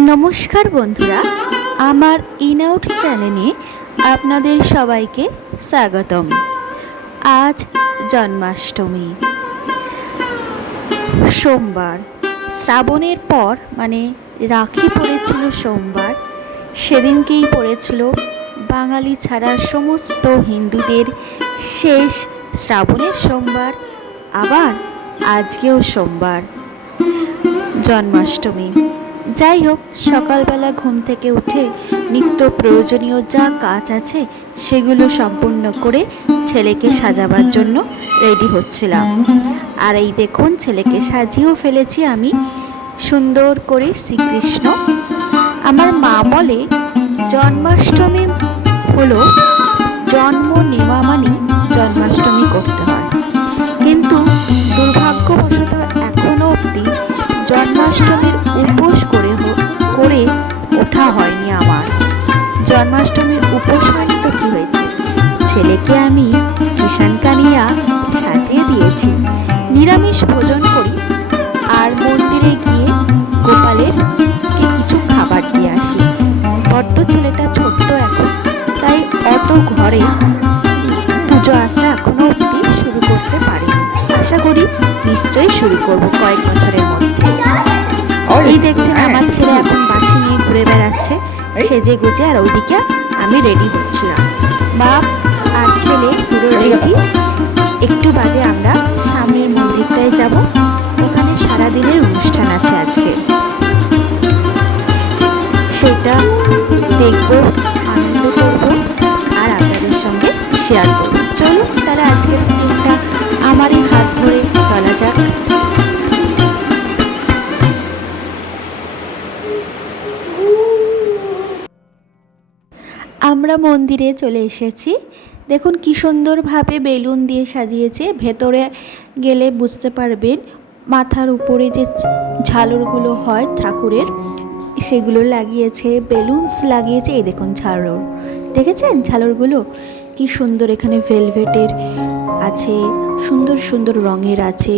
নমস্কার বন্ধুরা, আমার ইনআউট চ্যানেলে আপনাদের সবাইকে স্বাগতম। আজ জন্মাষ্টমী, সোমবার। শ্রাবণের পর মানে রাখি পড়েছিল সোমবার, সেদিনকেই পড়েছিল বাঙালি ছাড়া সমস্ত হিন্দুদের শেষ শ্রাবণের সোমবার। আবার আজকেও সোমবার, জন্মাষ্টমী। যাই হোক, সকালবেলা ঘুম থেকে উঠে নিত্য প্রয়োজনীয় যা কাজ আছে সেগুলো সম্পূর্ণ করে ছেলেকে সাজাবার জন্য রেডি হচ্ছিলাম। আর এই দেখুন, ছেলেকে সাজিয়েও ফেলেছি আমি সুন্দর করে শ্রীকৃষ্ণ। আমার মা বলে জন্মাষ্টমী হলো জন্ম নেওয়া মানে জন্মাষ্টমী করতে হয়, কিন্তু দুর্ভাগ্যবশত এখনো অবধি জন্মাষ্টমীর উপোস করে ওঠা হয়নি আমার। জন্মাষ্টমীর উপোস হয়নি তো কী হয়েছে, ছেলেকে আমি কিষান কানিয়া সাজিয়ে দিয়েছি। নিরামিষ ভোজন করি আর মন্দিরে গিয়ে গোপালের কিছু খাবার দিয়ে আসি। বড্ড ছেলেটা ছোট্ট এখন, তাই অত ঘরে পুজো আশ্রা এখনো অবধি শুরু করতে পারিনি। আশা করি নিশ্চয়ই শুরু করব কয়েক বছরের মধ্যে। এই দেখছেন আমার ছেলে এখন বাঁশি নিয়ে ঘুরে বেড়াচ্ছে সেজে গুজে, আর ওইদিকে আমি রেডি হচ্ছিলাম। বাপ আর ছেলে পুরো রেডি। একটু বাদে আমরা সামনের মন্দিরটায় যাব, ওখানে সারাদিনের অনুষ্ঠান আছে আজকে, সেটা দেখব, আনন্দ করব আর আপনাদের সঙ্গে শেয়ার করব। চলুন তাহলে আজকের দিনটা আমারই হাত ধরে চলা যাক। আমরা মন্দিরে চলে এসেছি। দেখুন কি সুন্দরভাবে বেলুন দিয়ে সাজিয়েছে। ভেতরে গেলে বুঝতে পারবেন মাথার উপরে যে ঝালরগুলো হয় ঠাকুরের, সেগুলো লাগিয়েছে, বেলুনস লাগিয়েছে। এই দেখুন ঝালর, দেখেছেন ঝালরগুলো কি সুন্দর। এখানে ভেলভেটের আছে, সুন্দর সুন্দর রঙের আছে,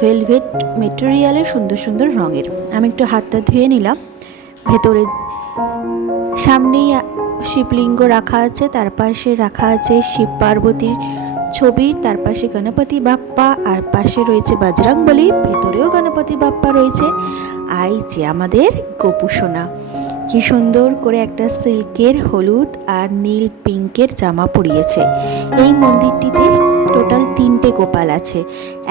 ভেলভেট মেটেরিয়ালের সুন্দর সুন্দর রঙের। আমি একটু হাতটা ধুয়ে নিলাম। ভেতরে সামনেই শিবলিঙ্গ রাখা আছে, তার পাশে রাখা আছে শিব পার্বতীর ছবি, তার পাশে গণপতি বাপ্পা, আর পাশে রয়েছে বজরংবলী, ভেতরেও গণপতি বাপ্পা রয়েছে। আই যে আমাদের গোপুসোনা কি সুন্দর করে একটা সিল্কের হলুদ আর নীল পিঙ্কের জামা পরিয়েছে। এই মন্দিরটিতে টোটাল 3টে গোপাল আছে।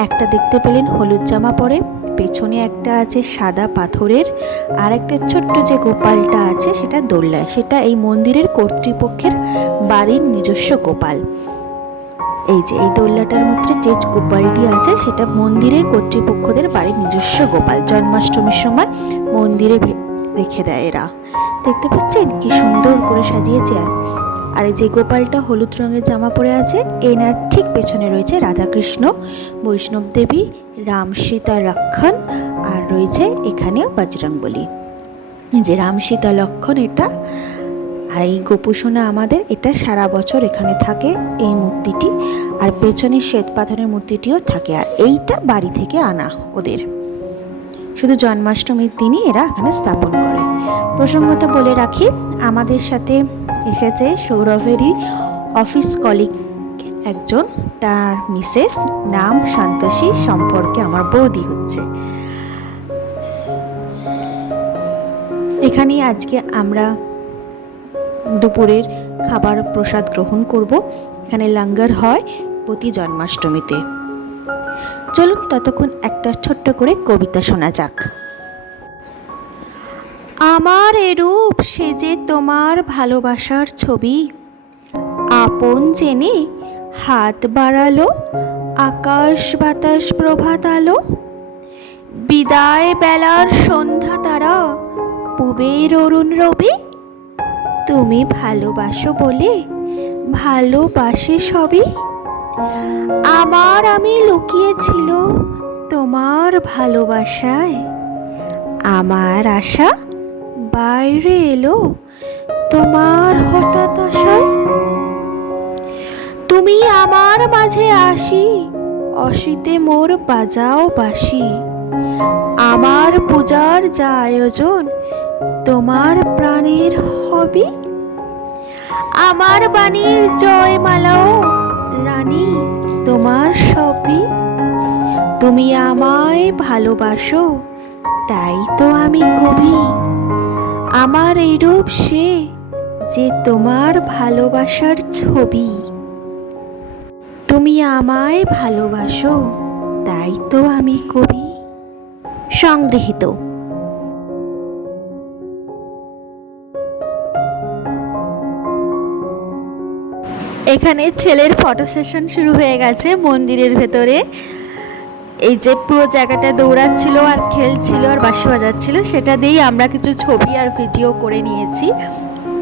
একটা দেখতে পেলেন হলুদ জামা পরে, পেছনে একটা আছে সাদা পাথরের, আর একটা ছোট্ট যে গোপালটা আছে সেটা দোল্লায়, সেটা এই মন্দিরের কর্তৃপক্ষের বাড়ির নিজস্ব গোপাল। এই যে এই দোল্লাটার মধ্যে যে গোপালটি আছে সেটা মন্দিরের কর্তৃপক্ষদের বাড়ির নিজস্ব গোপাল। জন্মাষ্টমীর সময় মন্দিরে রেখে দেয় এরা। দেখতে পাচ্ছেন কি সুন্দর করে সাজিয়েছে। আর এই যে গোপালটা হলুদ রঙের জামা পরে আছে, এনার ঠিক পেছনে রয়েছে রাধাকৃষ্ণ, বৈষ্ণব দেবী, রাম সীতা লক্ষণ, আর রয়েছে এখানেও বজরংবলী। যে রাম সীতা লক্ষণ এটা। আর এই গোপুসোনা আমাদের, এটা সারা বছর এখানে থাকে এই মূর্তিটি, আর পেছনের শ্বেত পাথরের মূর্তিটিও থাকে। আর এইটা বাড়ি থেকে আনা ওদের, শুধু জন্মাষ্টমীর দিনই এরা এখানে স্থাপন করে। প্রসঙ্গত বলে রাখি, আমাদের সাথে এসেছে সৌরভেরই অফিস কলিগ একজন, তার মিসেস, নাম সন্তোষী, সম্পর্কে আমার বৌদি হচ্ছে। এখানেই আজকে আমরা দুপুরের খাবার প্রসাদ গ্রহণ করব। এখানে লঙ্গর হয় প্রতি জন্মাষ্টমীতে। চলুন ততক্ষণ একটা ছোট্ট করে কবিতা শোনা যাক। আমার এরূপ সেজে তোমার ভালোবাসার ছবি, আপন জেনে হাত বাড়ালো আকাশ বাতাস প্রভাত আলো। বিদায় বেলার সন্ধ্যা তারা, পুবের অরুণ রবি। তুমি ভালোবাসো বলে ভালোবাসে সবই। আমার আমি লুকিয়েছিল তোমার ভালোবাসায়, আমার আশা বাইরে এলো তোমার হঠাৎ আশায়। তুমি আমার মাঝে আসি, অসিতে মোর বাজাও বাঁশি। আমার পূজার যা আয়োজন তোমার প্রাণের হবি। আমার বাণীর জয়মালাও রানী তোমার সবই। তুমি আমায় ভালোবাসো তাই তো আমি কবি। আমার এই রূপ সে যে তোমার ভালোবাসার ছবি। তুমি আমায় ভালোবাসো তাই তো আমি কবি। সংগৃহীত। এখানে ছেলের ফটো সেশন শুরু হয়ে গেছে মন্দিরের ভেতরে। এই যে পুরো জায়গাটা দৌড়াচ্ছিল আর খেলছিল আর বাঁশি বাজাচ্ছিল, সেটা দিয়েই আমরা কিছু ছবি আর ভিডিও করে নিয়েছি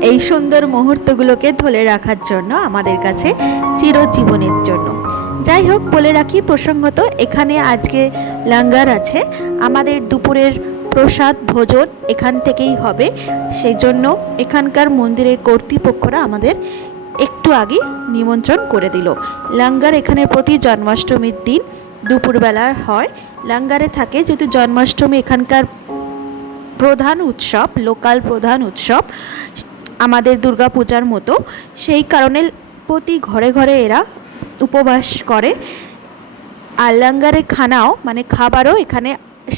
এই সুন্দর মুহূর্তগুলোকে ধরে রাখার জন্য, আমাদের কাছে চিরজীবনের জন্য। যাই হোক, বলে রাখি প্রসঙ্গত, এখানে আজকে লঙ্গার আছে। আমাদের দুপুরের প্রসাদ ভোজন এখান থেকেই হবে, সেই জন্য এখানকার মন্দিরের কর্তৃপক্ষরা আমাদের একটু আগে নিমন্ত্রণ করে দিল। লঙ্গার এখানে প্রতি জন্মাষ্টমীর দিন দুপুরবেলা হয়। লঙ্গারে থাকে যেহেতু জন্মাষ্টমী এখানকার প্রধান উৎসব, লোকাল প্রধান উৎসব আমাদের দুর্গা পূজার মতো, সেই কারণে প্রতি ঘরে ঘরে এরা উপবাস করে। আর লঙ্গারের খানাও মানে খাবারও এখানে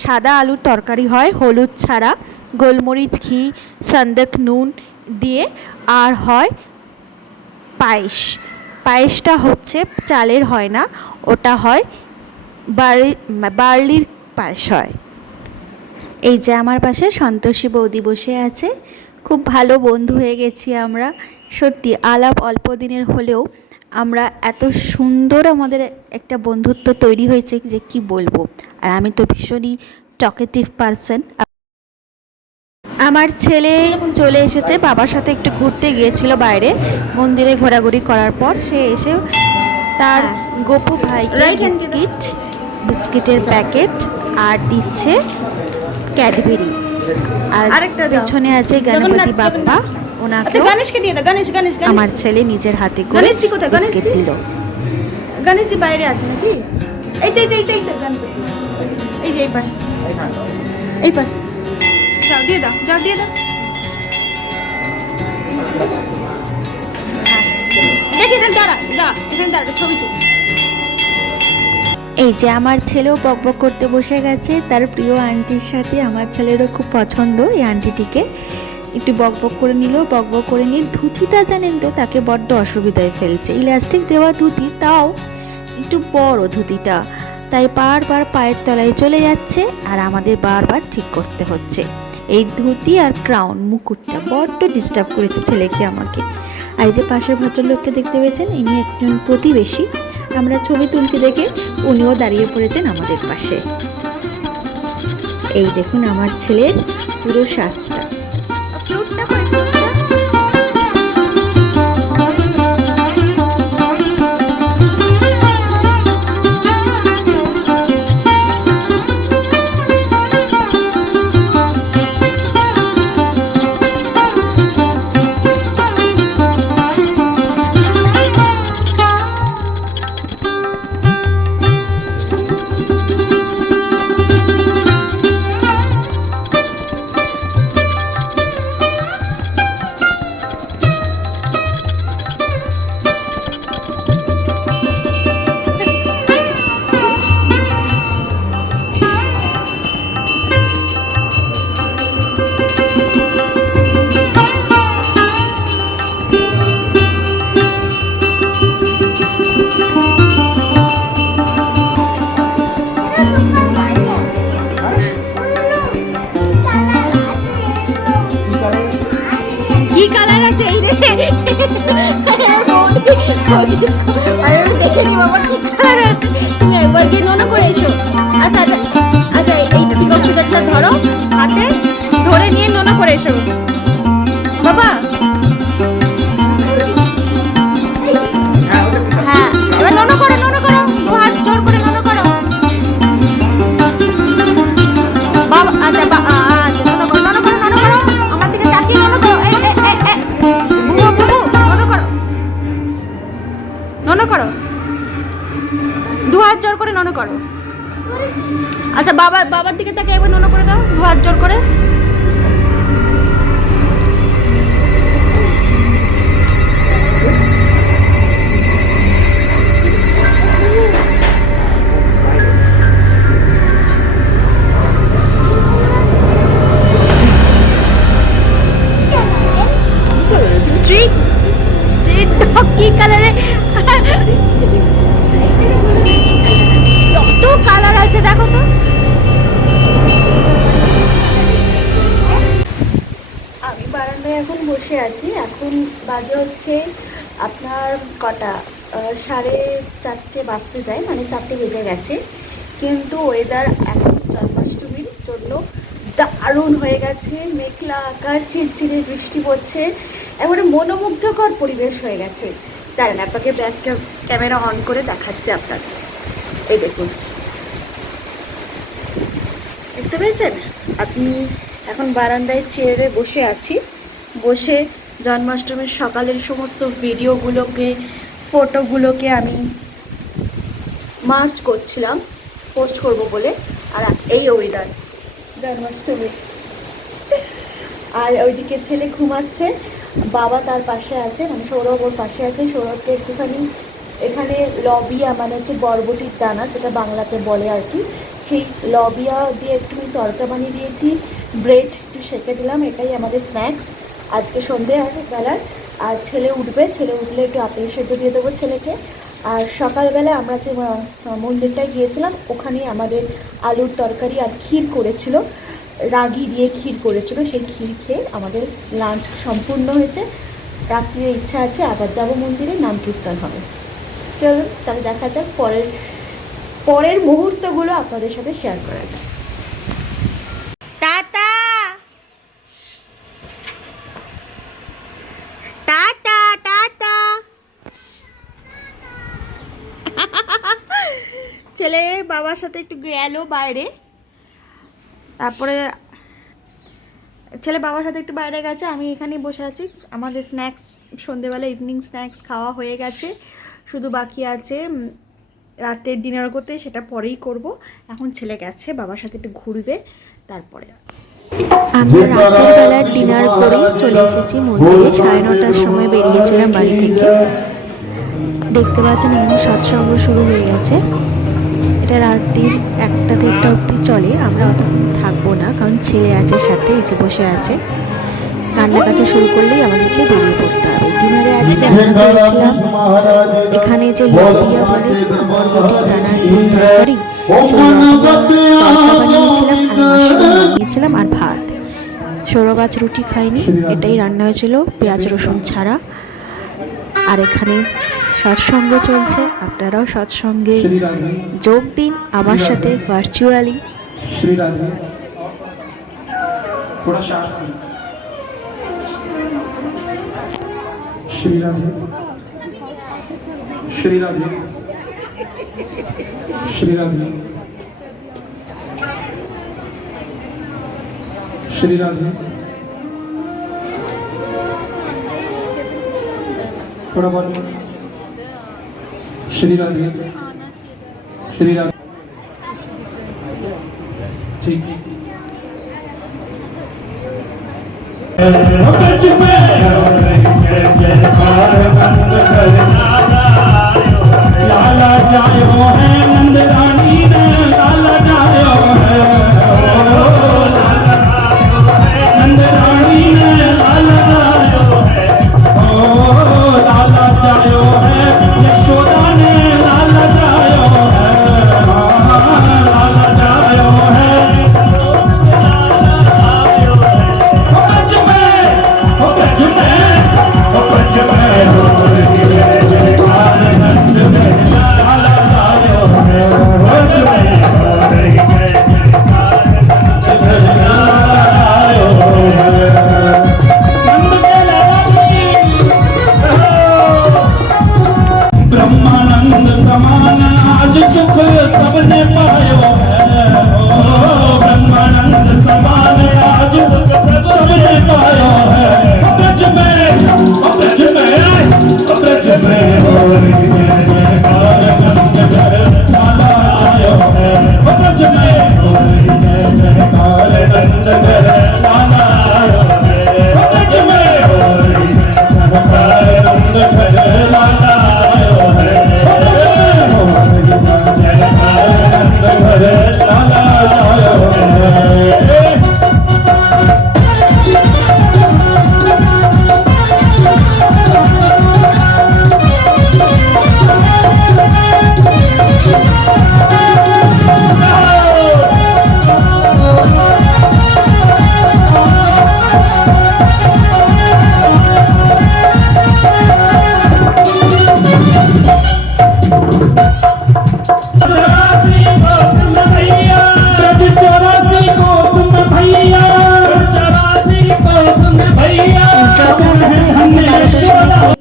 সাদা আলুর তরকারি হয় হলুদ ছাড়া, গোলমরিচ, ঘি, সন্দক, নুন দিয়ে। আর হয় পায়েস। পায়েসটা হচ্ছে চালের হয় না, ওটা হয় বার্লির পায়েস হয়। এই যে আমার পাশে সন্তোষী বৌদি বসে আছে, খুব ভালো বন্ধু হয়ে গেছি আমরা। সত্যি আলাপ অল্প দিনের হলেও আমরা এত সুন্দর আমাদের একটা বন্ধুত্ব তৈরি হয়েছে যে কি বলবো। আর আমি তো ভীষণই টকেটিভ পারসন। আমার ছেলে চলে এসেছে, বাবার সাথে একটু ঘুরতে গিয়েছিল বাইরে, মন্দিরে ঘোরাঘুরি করার পর সে এসে তার গপু ভাইকে বিস্কিটের প্যাকেট আর দিচ্ছে ক্যাডবেরি। আর পেছনে আছে গণপতি বাপ্পা, ওনাকে আমার ছেলে নিজের হাতে করে বিস্কিট দিল। গণেশজি বাইরে আছে নাকি? এই তো এই যে এই পাশ যাও দিয়ে দাও এখানে দাঁড়া ছবি তুল। এই যে আমার ছেলেও বকবক করতে বসে গেছে তার প্রিয় আন্টির সাথে। আমার ছেলেরও খুব পছন্দ এই আন্টিটিকে, একটু বকবক করে নিল। বকবক করে নিয়ে ধুতিটা জানেন তো তাকে বড্ড অসুবিধায় ফেলছে। ইলাস্টিক দেওয়া ধুতি, তাও একটু বড় ধুতিটা, তাই বারবার পায়ের তলায় চলে যাচ্ছে আর আমাদের বারবার ঠিক করতে হচ্ছে। এই ধুতি আর ক্রাউন মুকুটটা বড্ড ডিস্টার্ব করেছে ছেলেকে আমাকে। আর এই যে পাশের ভদ্রলোককে দেখতে পেয়েছেন, ইনি একজন প্রতিবেশী। আমরা ছবি তুলছি দেখে উনিও দাঁড়িয়ে পড়েছেন আমাদের পাশে। এই দেখুন আমার ছেলের পুরো সাজটা। তুমি একবার গিয়ে নোনা করে এসো। আচ্ছা আচ্ছা, এই ফিগারটা ধরো হাতে, ধরে নিয়ে নোনা করে এসো বাবা। হ্যাঁ, এবার নোনা করো, দু হাত জোর করে নোনা করো বাবা। আচ্ছা আচ্ছা, নোনা করো, আমার দিকে তাকিয়ে নোনা করো। নোনা করো, দু হাত জোর করে নোনা করো। আচ্ছা বাবার দিকে তাকে একবার নোনো করে দাও, দু হাত জোর করে। স্ট্রিট স্ট্রিট ডগ কি কালারে? কত কালার আছে দেখো তো। আমি বারান্দায় এখন বসে আছি। এখন বাজে হচ্ছে আপনার কটা, 4:30 বাজতে যায়, মানে 4টে বেজে গেছে। কিন্তু ওয়েদার এখন জন্মাষ্টমীর জন্য দারুণ হয়ে গেছে। মেঘলা আকাশ, ঝিরঝিরে বৃষ্টি পড়ছে, একেবারে মনোমুগ্ধকর পরিবেশ হয়ে গেছে। দাঁড়ান আপনাকে ব্যাক ক্যামেরা অন করে দেখাচ্ছি আপনাকে। এই দেখুন, দেখতে পেয়েছেন? আপনি এখন বারান্দায় চেয়ারে বসে আছি, বসে জন্মাষ্টমীর সকালের সমস্ত ভিডিওগুলোকে, ফটোগুলোকে আমি মার্চ করছিলাম পোস্ট করব বলে। আর এই ওয়েদার জন্মাষ্টমী, আর ওইদিকে ছেলে ঘুমাচ্ছে, বাবা তার পাশে আছে, মানে সৌরভ ওর পাশে আছে। সৌরভকে একটুখানি এখানে লবিয়া, মানে হচ্ছে বরবটির দানা যেটা বাংলাতে বলে আর কি, সেই লবিয়া দিয়ে একটুখানি তরকা বানিয়ে দিয়েছি, ব্রেড একটু সেঁকে দিলাম। এটাই আমাদের স্ন্যাক্স আজকে সন্ধ্যেবেলার। আর ছেলে উঠবে, ছেলে উঠলে একটু আপেল সেদ্ধ দিয়ে দেবো ছেলেকে। আর সকালবেলা আমরা যে মন্দিরটায় গিয়েছিলাম, ওখানে আমাদের আলুর তরকারি আর ক্ষীর করেছিল, রাগি দিয়ে ক্ষীর করেছিল। সেই ক্ষীর খেয়ে আমাদের লাঞ্চ সম্পূর্ণ হয়েছে। রাত্রিরে ইচ্ছা আছে আবার যাব মন্দিরে, নাম কীর্তন হবে। চলুন তাহলে দেখা যাক পরের মুহূর্তগুলো আপনাদের সাথে শেয়ার করা যাক। Tata tata tata. ছেলে বাবার সাথে একটু গেল বাইরে, তারপরে ছেলে বাবার সাথে একটু বাইরে গেছে, আমি এখানেই বসে আছি। আমাদের স্ন্যাক্স সন্ধেবেলা ইভিনিং স্ন্যাক্স খাওয়া হয়ে গেছে, শুধু বাকি আছে রাতের ডিনার করতে, সেটা পরেই করব। এখন ছেলে গেছে বাবার সাথে একটু ঘুরবে, তারপরে আমরা রাতের বেলার ডিনার করেই চলে এসেছি মন্দিরে। 9:30টার সময় বেরিয়েছিলাম বাড়ি থেকে। দেখতে পাচ্ছেন এখানে সৎসঙ্গ শুরু হয়ে গেছে। এটা রাত্রির 1টা-1:30 অবধি চলে। আমরা অতক্ষণ থাকবো না, কারণ ছেলে আছে সাথে, এই যে বসে আছে। কান্নাকাটি শুরু করলেই আমাদেরকে বেরিয়ে পড়তে হবে। ডিনারে আজকে আমরা করেছিলাম এখানে যে লবিয়া বলে, যে বরবটির দানার দিয়ে তরকারি, সেই লবিয়া তরকা বানিয়েছিলাম, আর মাশরুম বানিয়েছিলাম, আর ভাত। সৌরভ আজ রুটি খাইনি, এটাই রান্না হয়েছিল পেঁয়াজ রসুন ছাড়া। আর এখানে সৎসঙ্গ চলছে, আপনারাও সৎসঙ্গে যোগ দিন আমার সাথে ভার্চুয়ালি। श्री राधे श्री राधे श्री राधे श्री राधे। थोड़ा बहुत श्री राधे श्री राधे। ठीक लाला जायो है नंद रानी ने, लाला जायो है नंद रानी ने, लाला जायो है लाला जायो है यशोदा ने, लाला जायो है लाला जायो है ब्रज में ब्रज में ब्रज में नंद में लाला जायो है ब्रज में ब्रह्मानंद समान आज सुख सबने पायो है ब्रह्मानंद समान आज सुख सबने पायो है ब्रज में ब्रज में ब्रज में लाला आयो है ब्रज में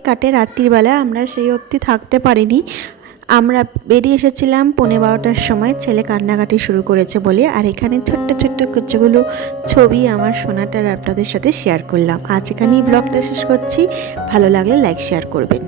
কাটে রাত্রিবেলা, আমরা সেই অবধি থাকতে পারিনি। আমরা বেরিয়ে এসেছিলাম 11:15টার সময়, ছেলে কান্নাকাটি শুরু করেছে বলে। আর এখানে ছোট্ট ছোট্ট কিছুগুলো ছবি আমার সোনাটার আপনাদের সাথে শেয়ার করলাম। আজ এখানেই ব্লগটা শেষ করছি। ভালো লাগলে লাইক শেয়ার করবেন।